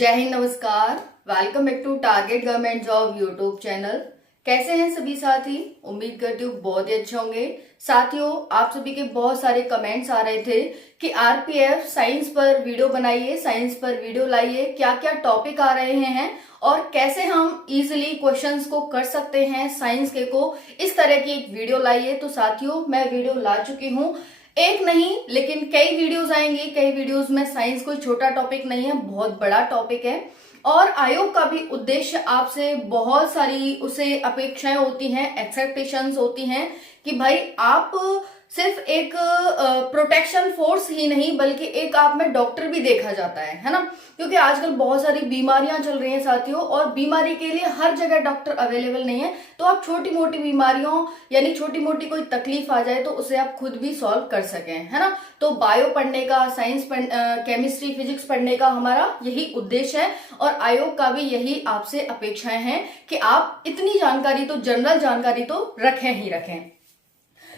जय हिंद, नमस्कार। Welcome back to target government job YouTube channel. कैसे हैं सभी साथी? उम्मीद करती हूँ बहुत ही अच्छे होंगे। साथियों, आप सभी के बहुत सारे कमेंट्स आ रहे थे कि आरपीएफ साइंस पर वीडियो बनाइए, साइंस पर वीडियो लाइए, क्या क्या टॉपिक आ रहे हैं और कैसे हम इजीली क्वेश्चंस को कर सकते हैं साइंस के को, इस तरह की एक वीडियो लाइए। तो साथियों, मैं वीडियो ला चुकी हूँ, एक नहीं लेकिन कई वीडियोस आएंगी। कई वीडियोस में साइंस कोई छोटा टॉपिक नहीं है, बहुत बड़ा टॉपिक है। और आयोग का भी उद्देश्य आपसे बहुत सारी उसे अपेक्षाएं होती हैं, एक्सपेक्टेशंस होती हैं कि भाई आप सिर्फ एक प्रोटेक्शन फोर्स ही नहीं बल्कि एक आप में डॉक्टर भी देखा जाता है ना। क्योंकि आजकल बहुत सारी बीमारियां चल रही हैं साथियों, और बीमारी के लिए हर जगह डॉक्टर अवेलेबल नहीं है। तो आप छोटी मोटी बीमारियों यानी छोटी मोटी कोई तकलीफ आ जाए तो उसे आप खुद भी सॉल्व कर सकें, है ना। तो बायो पढ़ने का, साइंस केमिस्ट्री, फिजिक्स पढ़ने का हमारा यही उद्देश्य है और आयोग का भी यही आपसे अपेक्षाएं हैं कि आप इतनी जानकारी तो, जनरल जानकारी तो रखें ही रखें।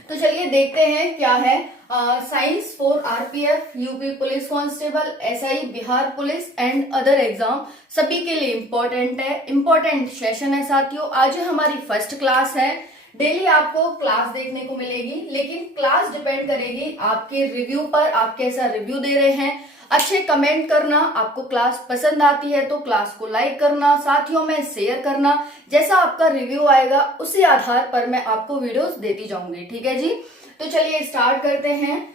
तो चलिए देखते हैं क्या है। Science for RPF, UP police constable, SI, Bihar police and other exam सभी के लिए इम्पोर्टेंट है, इम्पोर्टेंट सेशन है साथियों। आज हमारी फर्स्ट क्लास है। डेली आपको क्लास देखने को मिलेगी, लेकिन क्लास डिपेंड करेगी आपके रिव्यू पर, आप कैसा रिव्यू दे रहे हैं। अच्छे कमेंट करना, आपको क्लास पसंद आती है तो क्लास को लाइक करना, साथियों में शेयर करना। जैसा आपका रिव्यू आएगा उसी आधार पर मैं आपको वीडियोस देती जाऊंगी, ठीक है जी। तो चलिए स्टार्ट करते हैं।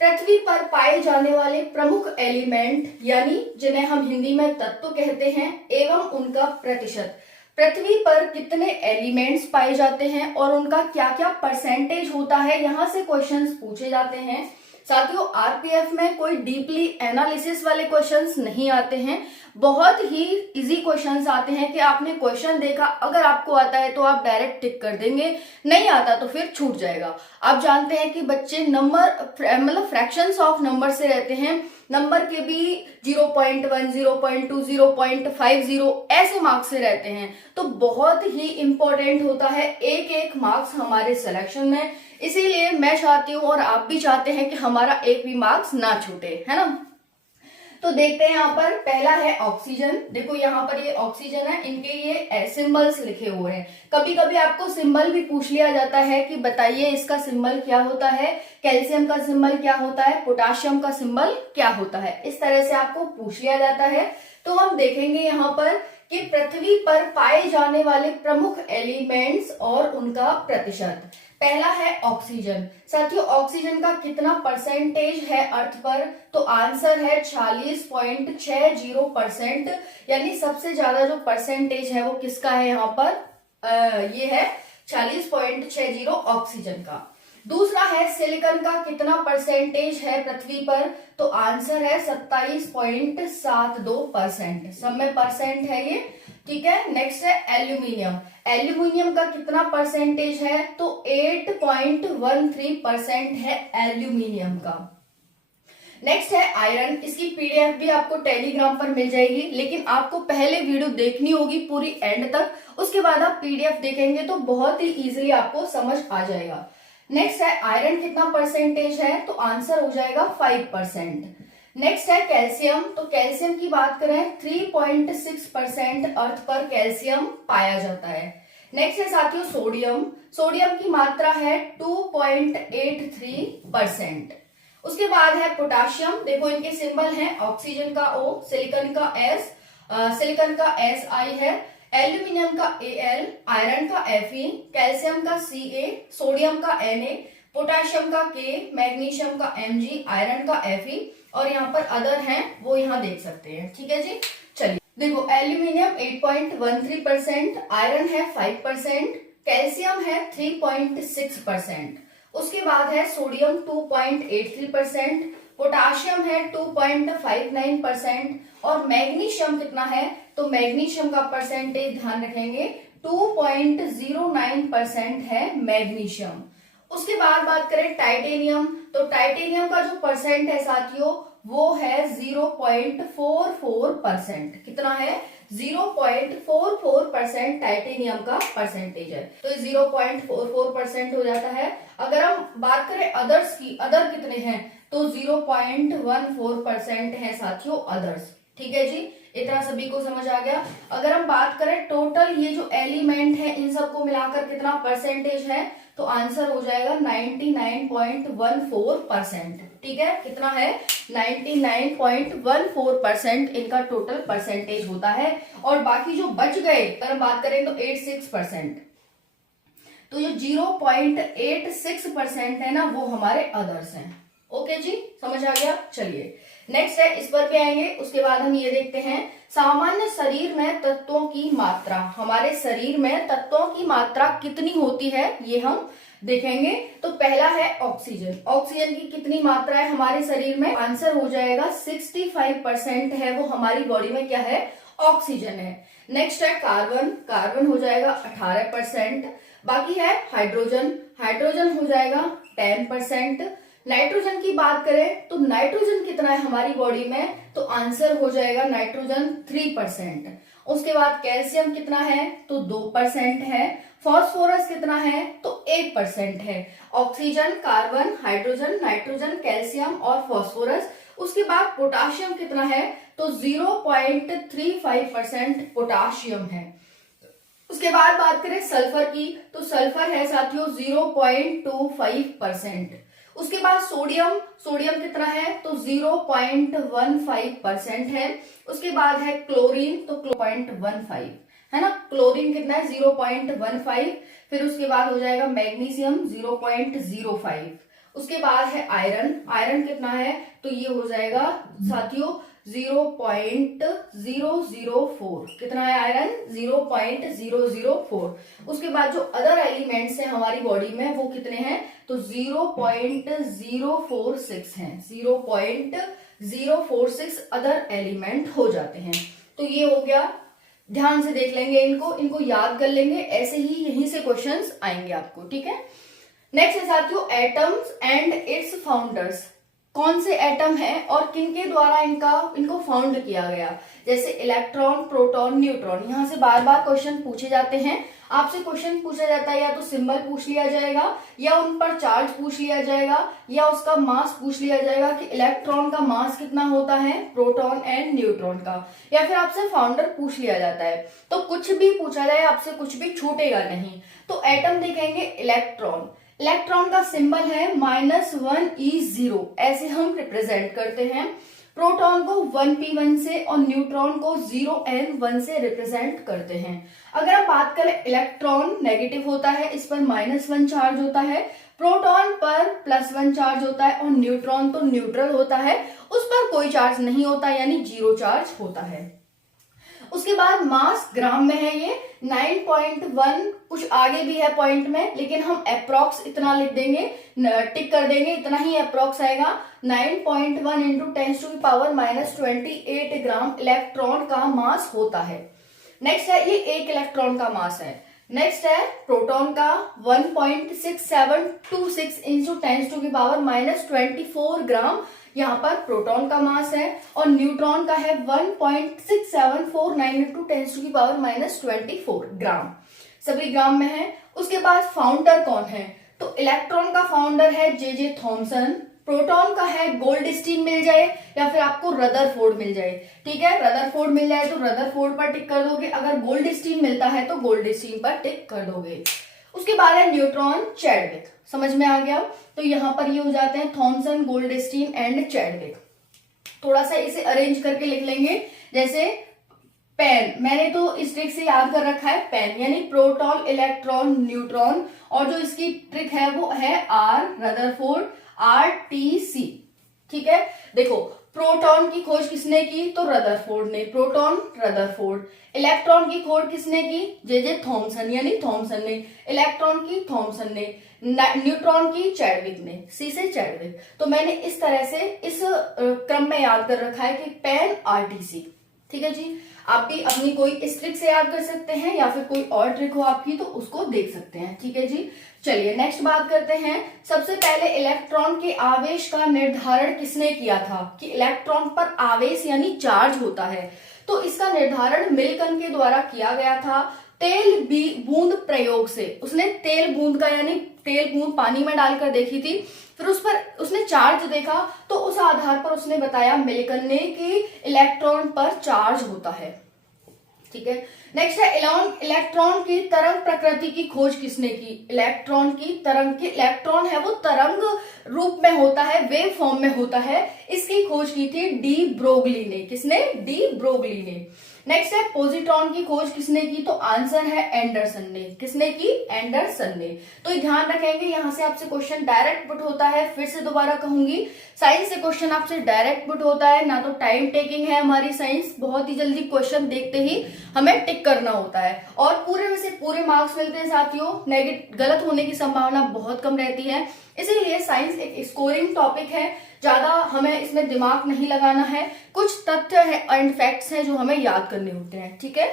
पृथ्वी पर पाए जाने वाले प्रमुख एलिमेंट यानी जिन्हें हम हिंदी में तत्व कहते हैं एवं उनका प्रतिशत। पृथ्वी पर कितने एलिमेंट्स पाए जाते हैं और उनका क्या क्या परसेंटेज होता है, यहां से क्वेश्चंस पूछे जाते हैं। साथियों, आरपीएफ में कोई डीपली एनालिसिस वाले क्वेश्चंस नहीं आते हैं, बहुत ही इजी क्वेश्चंस आते हैं कि आपने क्वेश्चन देखा, अगर आपको आता है तो आप डायरेक्ट टिक कर देंगे, नहीं आता तो फिर छूट जाएगा। आप जानते हैं कि बच्चे नंबर मतलब फ्रैक्शंस ऑफ नंबर से रहते हैं, नंबर के भी 0.1, 0.2, 0.50 ऐसे मार्क्स से रहते हैं। तो बहुत ही इंपॉर्टेंट होता है एक एक मार्क्स हमारे सिलेक्शन में। इसीलिए मैं चाहती हूं और आप भी चाहते हैं कि हमारा एक भी मार्क्स ना छूटे, है ना। तो देखते हैं यहाँ पर पहला है ऑक्सीजन। देखो यहाँ पर ये ऑक्सीजन है, इनके ये सिंबल्स लिखे हुए हैं। कभी कभी आपको सिंबल भी पूछ लिया जाता है कि बताइए इसका सिंबल क्या होता है, कैल्शियम का सिंबल क्या होता है, पोटाशियम का सिंबल क्या होता है, इस तरह से आपको पूछ लिया जाता है। तो हम देखेंगे यहाँ पर कि पृथ्वी पर पाए जाने वाले प्रमुख एलिमेंट्स और उनका प्रतिशत। पहला है ऑक्सीजन। साथियों, ऑक्सीजन का कितना परसेंटेज है अर्थ पर? तो आंसर है 40.60%। यानी सबसे ज्यादा जो परसेंटेज है वो किसका है यहाँ पर? ये है 40.60 ऑक्सीजन का। दूसरा है सिलिकॉन का कितना परसेंटेज है पृथ्वी पर? तो आंसर है 27.72%। सब में परसेंट है ये, ठीक है। नेक्स्ट है एल्यूमिनियम। एल्यूमिनियम का कितना परसेंटेज है? तो 8.13% है एल्यूमिनियम का। नेक्स्ट है आयरन। इसकी पीडीएफ भी आपको टेलीग्राम पर मिल जाएगी, लेकिन आपको पहले वीडियो देखनी होगी पूरी एंड तक, उसके बाद आप पीडीएफ देखेंगे तो बहुत ही इजीली आपको समझ आ जाएगा। नेक्स्ट है आयरन कितना परसेंटेज है? तो आंसर हो जाएगा 5%। नेक्स्ट है कैल्शियम। तो कैल्शियम की बात करें 3.6% अर्थ पर कैल्शियम पाया जाता है। नेक्स्ट है साथियों सोडियम। सोडियम की मात्रा है 2.83%। उसके बाद है पोटाशियम। देखो इनके सिंबल हैं, ऑक्सीजन का O, सिलिकॉन का S, सिलिकॉन का SI है, एल्यूमिनियम का Al, आयरन का Fe, कैल्शियम का Ca, सोडियम का Na, पोटाशियम का K, मैग्नीशियम का Mg, आयरन का Fe और यहाँ पर अदर हैं वो यहाँ देख सकते हैं, ठीक है जी। चलिए देखो, एल्यूमिनियम 8.13%, आयरन है 5%, कैल्शियम है 3.6%। उसके बाद है सोडियम 2.83%, पोटाशियम है 2.59% और मैग्नीशियम कितना है? तो मैग्नीशियम का परसेंटेज ध्यान रखेंगे 2.09% है मैग्नीशियम। उसके बाद बात करें टाइटेनियम। तो टाइटेनियम का जो परसेंट है साथियों वो है 0.44%। कितना है? 0.44% टाइटेनियम का परसेंटेज है, तो 0.44% हो जाता है। अगर हम बात करें अदर्स की, अदर कितने हैं? तो 0.14% है साथियों अदर्स। ठीक है जी, इतना सभी को समझ आ गया। अगर हम बात करें टोटल ये जो एलिमेंट है इन सबको मिलाकर कितना परसेंटेज है, तो आंसर हो जाएगा 99.14%। ठीक है, कितना है 99.14% इनका टोटल परसेंटेज होता है। और बाकी जो बच गए अगर हम बात करें तो 86%, तो जो 0.86% है ना वो हमारे अदर्स हैं। ओके जी, समझ आ गया। चलिए नेक्स्ट है, इस पर भी आएंगे। उसके बाद हम ये देखते हैं सामान्य शरीर में तत्वों की मात्रा। हमारे शरीर में तत्वों की मात्रा कितनी होती है ये हम देखेंगे। तो पहला है ऑक्सीजन। ऑक्सीजन की कितनी मात्रा है हमारे शरीर में, आंसर हो जाएगा 65% है वो हमारी बॉडी में क्या है, ऑक्सीजन है। नेक्स्ट है कार्बन। कार्बन हो जाएगा 18%। बाकी है हाइड्रोजन। हाइड्रोजन हो जाएगा 10%। नाइट्रोजन की बात करें तो नाइट्रोजन कितना है हमारी बॉडी में, तो आंसर हो जाएगा नाइट्रोजन 3%। उसके बाद कैल्शियम कितना है, तो 2% है। फास्फोरस कितना है, तो 1% है। Oxygen, carbon, hydrogen, nitrogen, calcium और फास्फोरस। उसके बाद पोटाशियम कितना है, तो 0.35% पोटाशियम है। उसके बाद बात करें सल्फर की, तो सल्फर है साथियों 0.25%। उसके बाद सोडियम, सोडियम कितना है, तो 0.15% है। उसके बाद है क्लोरीन, तो 0.15 है ना, क्लोरीन कितना है 0.15। फिर उसके बाद हो जाएगा मैग्नीशियम 0.05। उसके बाद है आयरन। आयरन कितना है, तो ये हो जाएगा साथियों 0.004। कितना है आयरन, 0.004। उसके बाद जो अदर एलिमेंट्स हैं हमारी बॉडी में वो कितने हैं, तो 0.046 हैं। 0.046 अदर एलिमेंट हो जाते हैं। तो ये हो गया, ध्यान से देख लेंगे इनको, इनको याद कर लेंगे, ऐसे ही यहीं से क्वेश्चंस आएंगे आपको। ठीक है, नेक्स्ट है साथियों एटम्स एंड इट्स फाउंडर्स। कौन से एटम है और किनके द्वारा इनको फाउंड किया गया। जैसे इलेक्ट्रॉन, प्रोटॉन, न्यूट्रॉन, यहां से बार बार क्वेश्चन पूछे जाते हैं। आपसे क्वेश्चन पूछा जाता है या तो सिंबल पूछ लिया जाएगा, या उन पर चार्ज पूछ लिया जाएगा, या उसका मास पूछ लिया जाएगा कि इलेक्ट्रॉन का मास कितना होता है, प्रोटॉन एंड न्यूट्रॉन का, या फिर आपसे फाउंडर पूछ लिया जाता है। तो कुछ भी पूछा जाए आपसे, कुछ भी छूटेगा नहीं। तो एटम देखेंगे इलेक्ट्रॉन। इलेक्ट्रॉन का सिंबल है -1e0, ऐसे हम रिप्रेजेंट करते हैं। प्रोटॉन को 1p1 से और न्यूट्रॉन को 0n1 से रिप्रेजेंट करते हैं। अगर आप बात करें इलेक्ट्रॉन नेगेटिव होता है, इस पर -1 चार्ज होता है। प्रोटॉन पर +1 चार्ज होता है और न्यूट्रॉन तो न्यूट्रल होता है, उस पर कोई चार्ज नहीं होता, यानी 0 चार्ज होता है। उसके बाद मास ग्राम में है ये 9.1, कुछ आगे भी है पॉइंट में, लेकिन हम अप्रॉक्स इतना लिख देंगे, टिक कर देंगे, इतना ही अप्रॉक्स आएगा। 9.1 इंटू 10⁻⁻28 ग्राम इलेक्ट्रॉन का मास होता है। नेक्स्ट है, ये एक इलेक्ट्रॉन का मास है। नेक्स्ट है प्रोटॉन का 1.6726 इंटू 10⁻⁻24 ग्राम यहाँ पर प्रोटॉन का मास है। और न्यूट्रॉन का है 1.6749 इंटू 10⁻⁻24 ग्राम, सभी ग्राम में है। उसके बाद फाउंडर कौन है, तो इलेक्ट्रॉन का फाउंडर है जे थॉमसन। प्रोटॉन का है गोल्डस्टीन मिल जाए या फिर आपको रदरफोर्ड मिल जाए। ठीक है, रदरफोर्ड मिल जाए तो रदरफोर्ड पर टिक कर दोगे, अगर गोल्डस्टीन मिलता है तो गोल्डस्टीन पर टिक कर दोगे। उसके बाद है न्यूट्रॉन, चैडविक, समझ में आ गया। तो यहां पर ये हो जाते हैं थॉमसन, गोल्डस्टीन एंड चैडविक। थोड़ा सा इसे अरेंज करके लिख लेंगे, जैसे पेन, मैंने तो इस ट्रिक से याद कर रखा है पेन, यानी प्रोटॉन, इलेक्ट्रॉन, न्यूट्रॉन, और जो इसकी ट्रिक है वो है आर, रदरफोर्ड, RTC। ठीक है, देखो प्रोटॉन की खोज किसने की, तो रदरफोर्ड ने, प्रोटॉन रदरफोर्ड। इलेक्ट्रॉन की खोज किसने की, जे थॉमसन, यानी थॉमसन ने। इलेक्ट्रॉन की थॉमसन ने। न्यूट्रॉन की चैडविक ने, सी से चैडविक। तो मैंने इस तरह से इस क्रम में याद कर रखा है कि पेन, RTC। ठीक है जी, आप भी अपनी कोई इस ट्रिक से याद कर सकते हैं, या फिर कोई और ट्रिक हो आपकी तो उसको देख सकते हैं। ठीक है जी, चलिए नेक्स्ट बात करते हैं। सबसे पहले इलेक्ट्रॉन के आवेश का निर्धारण किसने किया था, कि इलेक्ट्रॉन पर आवेश यानी चार्ज होता है, तो इसका निर्धारण मिल्टन के द्वारा किया गया था। तेल बूंद प्रयोग से। उसने तेल बूंद का यानी तेल बूंद पानी में डालकर देखी थी, फिर उस पर उसने चार्ज देखा, तो उस आधार पर उसने बताया मिल्टन ने कि इलेक्ट्रॉन पर चार्ज होता है। ठीक है, नेक्स्ट है इलेक्ट्रॉन की तरंग प्रकृति की खोज किसने की? इलेक्ट्रॉन की तरंग की, इलेक्ट्रॉन है वो तरंग रूप में होता है, वेव फॉर्म में होता है, इसकी खोज की थी डी ब्रोगली ने। किसने? डी ब्रोगली ने। नेक्स्ट है पॉजिट्रॉन की खोज किसने की? तो आंसर है एंडरसन ने। किसने की? एंडरसन ने। तो ध्यान रखेंगे, यहां से आपसे क्वेश्चन डायरेक्ट पुट होता है। फिर से दोबारा कहूंगी, साइंस से क्वेश्चन आपसे डायरेक्ट पुट होता है, ना तो टाइम टेकिंग है हमारी साइंस, बहुत ही जल्दी क्वेश्चन देखते ही हमें टिक करना होता है और पूरे में से पूरे मार्क्स मिलते हैं साथियों। नेगेटिव गलत होने की संभावना बहुत कम रहती है, इसीलिए साइंस एक स्कोरिंग टॉपिक है, ज्यादा हमें इसमें दिमाग नहीं लगाना है। कुछ तथ्य है एंड फैक्ट्स हैं जो हमें याद करने होते हैं। ठीक है,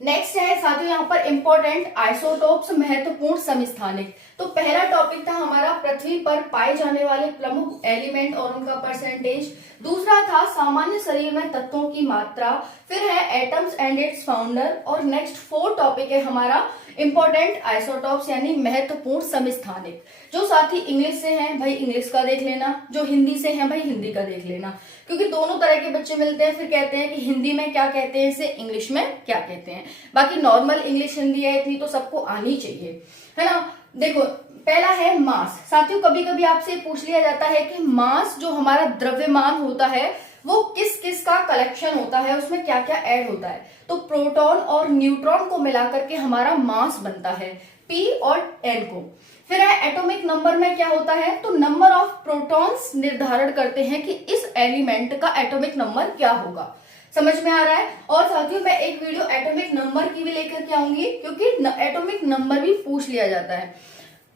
नेक्स्ट है साथियों यहाँ पर इंपॉर्टेंट आइसोटोप्स, महत्वपूर्ण समस्थानिक। तो पहला टॉपिक था हमारा पृथ्वी पर पाए जाने वाले प्रमुख एलिमेंट और उनका परसेंटेज। दूसरा था सामान्य शरीर में तत्वों की मात्रा। फिर है एटम्स एंड इट्स फाउंडर। और नेक्स्ट 4 टॉपिक है हमारा इंपॉर्टेंट आइसोटोप्स यानी महत्वपूर्ण समस्थानिक। जो साथी इंग्लिश से हैं भाई इंग्लिश का देख लेना, जो हिंदी से हैं भाई हिंदी का देख लेना, क्योंकि दोनों तरह के बच्चे मिलते हैं, फिर कहते हैं कि हिंदी में क्या कहते हैं इसे, इंग्लिश में क्या कहते हैं। बाकी नॉर्मल इंग्लिश हिंदी है, इतनी तो सबको आनी चाहिए, है ना। देखो, पहला है मास। साथियों कभी कभी आपसे पूछ लिया जाता है कि मास जो हमारा द्रव्यमान होता है वो किस किस का कलेक्शन होता है, उसमें क्या क्या ऐड होता है। तो प्रोटॉन और न्यूट्रॉन को मिलाकर के हमारा मास बनता है, P और N को। फिर है एटॉमिक नंबर में क्या होता है, तो नंबर ऑफ प्रोटॉन्स निर्धारण करते हैं कि इस एलिमेंट का एटॉमिक नंबर क्या होगा। समझ में आ रहा है। और साथियों मैं एक वीडियो एटॉमिक नंबर की भी लेकर के आऊंगी, क्योंकि एटॉमिक नंबर भी पूछ लिया जाता है।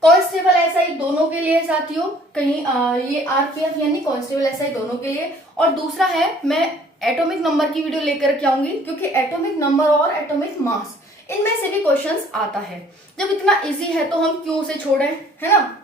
कांस्टेबल एसआई दोनों के लिए साथियों, कहीं ये आरपीएफ यानी कांस्टेबल एसआई दोनों के लिए। और दूसरा है मैं एटॉमिक नंबर की वीडियो लेकर के आऊंगी, क्योंकि एटॉमिक नंबर और एटॉमिक मास इनमें से भी क्वेश्चंस आता है। जब इतना इजी है तो हम क्यों से छोड़ें, है ना।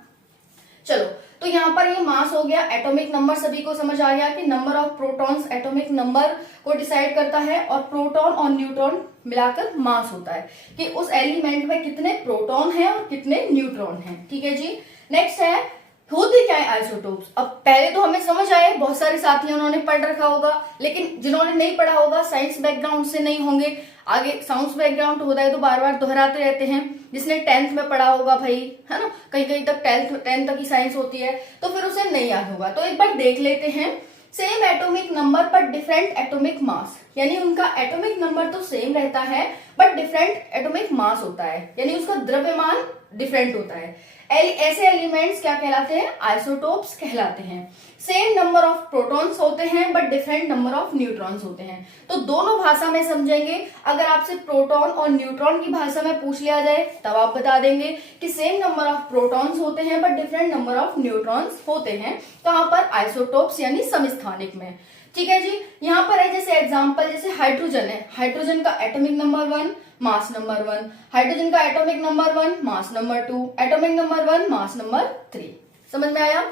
चलो, तो यहाँ पर ये मास हो गया, एटॉमिक नंबर सभी को समझ आ गया कि number of protons atomic number को डिसाइड करता है, और प्रोटॉन और न्यूट्रॉन मिलाकर मास होता है कि उस एलिमेंट में कितने प्रोटॉन हैं और कितने न्यूट्रॉन हैं। ठीक है जी। नेक्स्ट है होते क्या है आइसोटोप्स। अब पहले तो हमें समझ आए, बहुत सारे साथी उन्होंने पढ़ रखा होगा, लेकिन जिन्होंने नहीं पढ़ा होगा, साइंस बैकग्राउंड से नहीं होंगे, आगे साइंस बैकग्राउंड होता है तो बार बार दोहराते रहते हैं। जिसने 10th में पढ़ा होगा भाई, है ना, कहीं कहीं तक 10th तक की साइंस होती है, तो फिर उसे नहीं याद होगा। तो एक बार देख लेते हैं। सेम एटॉमिक नंबर पर डिफरेंट एटॉमिक मास, यानी उनका एटॉमिक नंबर तो सेम रहता है बट डिफरेंट एटॉमिक मास होता है, यानी उसका द्रव्यमान डिफरेंट होता है। ऐसे एलिमेंट्स क्या कहलाते हैं? आइसोटोप्स कहलाते हैं। सेम नंबर ऑफ प्रोटॉन्स होते हैं but different number of neutrons होते हैं। तो दोनों भाषा में समझेंगे। अगर आपसे प्रोटॉन और न्यूट्रॉन की भाषा में पूछ लिया जाए तब आप बता देंगे कि सेम नंबर ऑफ प्रोटॉन्स होते हैं but different number of neutrons होते हैं। कहां पर? आइसोटोप्स यानी समस्थानिक में। ठीक है जी। यहाँ पर है जैसे एग्जाम्पल, जैसे हाइड्रोजन है, हाइड्रोजन का atomic number 1 mass number 1, hydrogen का atomic number 1 mass number 2, atomic number 1 mass number 3। समझ में आया?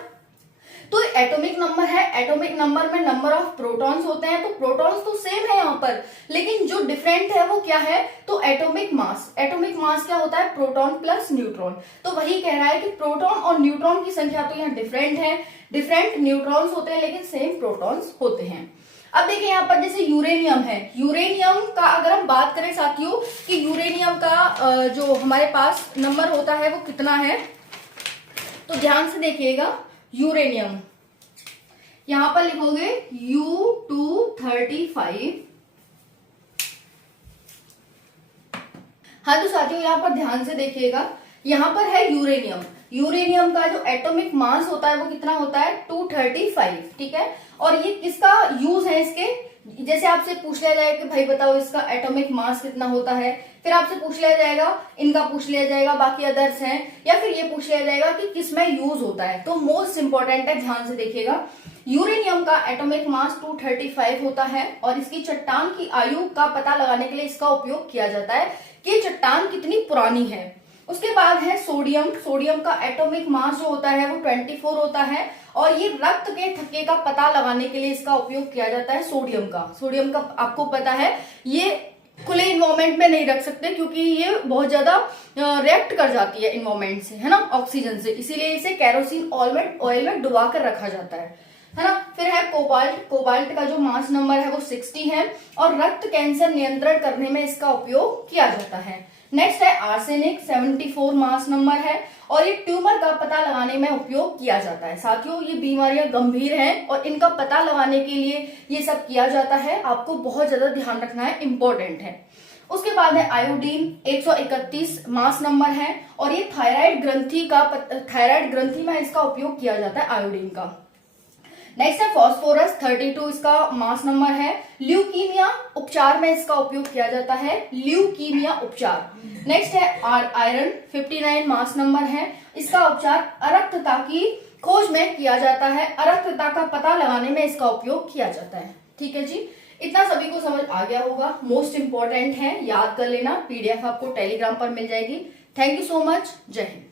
तो एटॉमिक नंबर है, एटॉमिक नंबर में नंबर ऑफ प्रोटॉन्स होते हैं, तो प्रोटॉन्स तो सेम है यहाँ पर, लेकिन जो डिफरेंट है वो क्या है? तो एटॉमिक मास। एटॉमिक मास क्या होता है? Proton plus neutron. तो वही कह रहा है कि प्रोटॉन और न्यूट्रॉन की संख्या तो यहाँ डिफरेंट है, डिफरेंट न्यूट्रॉन्स होते हैं लेकिन सेम प्रोटॉन्स होते हैं। अब देखिए यहाँ पर जैसे यूरेनियम है, यूरेनियम का अगर हम बात करें साथियों कि यूरेनियम का जो हमारे पास नंबर होता है वो कितना है, तो ध्यान से देखिएगा। यूरेनियम यहां पर लिखोगे U235। हाँ तो साथियों यहां पर ध्यान से देखिएगा, यहां पर है यूरेनियम। यूरेनियम का जो एटॉमिक मास होता है वो कितना होता है? 235। ठीक है। और ये किसका यूज है? इसके जैसे आपसे पूछ लिया जाएगा कि भाई बताओ इसका एटॉमिक मास कितना होता है, फिर आपसे पूछ लिया जाएगा, इनका पूछ लिया जाएगा, बाकी अदर्स हैं, या फिर ये पूछ लिया जाएगा कि किसमें यूज होता है। तो मोस्ट इंपॉर्टेंट है, ध्यान से देखिएगा। यूरेनियम का एटॉमिक मास 235 होता है और इसकी चट्टान की आयु का पता लगाने के लिए इसका उपयोग किया जाता है कि चट्टान कितनी पुरानी है। उसके बाद है सोडियम। सोडियम का एटॉमिक मास जो होता है वो 24 होता है और ये रक्त के थक्के का पता लगाने के लिए इसका उपयोग किया जाता है। सोडियम का आपको पता है ये खुले इन्वायरमेंट में नहीं रख सकते क्योंकि ये बहुत ज्यादा रिएक्ट कर जाती है इन्वायरमेंट से, है ना, ऑक्सीजन से, इसीलिए इसे केरोसिन ऑयल में डुबा कर रखा जाता है ना। फिर है कोबाल्ट। कोबाल्ट का जो मास नंबर है वो 60 है और रक्त कैंसर नियंत्रण करने में इसका उपयोग किया जाता है। नेक्स्ट है आर्सेनिक, 74 मास नंबर है और ये ट्यूमर का पता लगाने में उपयोग किया जाता है। साथियों, ये बीमारियां गंभीर हैं और इनका पता लगाने के लिए ये सब किया जाता है, आपको बहुत ज्यादा ध्यान रखना है, इंपॉर्टेंट है। उसके बाद है आयोडीन, 131 मास नंबर है और ये थायराइड ग्रंथि में इसका उपयोग किया जाता है आयोडीन का। नेक्स्ट है फास्फोरस, 32 इसका मास नंबर है। ल्यूकीमिया उपचार में इसका उपयोग किया जाता है, ल्यूकीमिया उपचार। नेक्स्ट है आयरन, 59 मास नंबर है। इसका उपचार अरक्तता की खोज में किया जाता है, अरक्तता का पता लगाने में इसका उपयोग किया जाता है। ठीक है जी, इतना सभी को समझ आ गया होगा। मोस्ट इंपॉर्टेंट है, याद कर लेना। पीडीएफ आपको टेलीग्राम पर मिल जाएगी। Thank you so much. जय हिंद।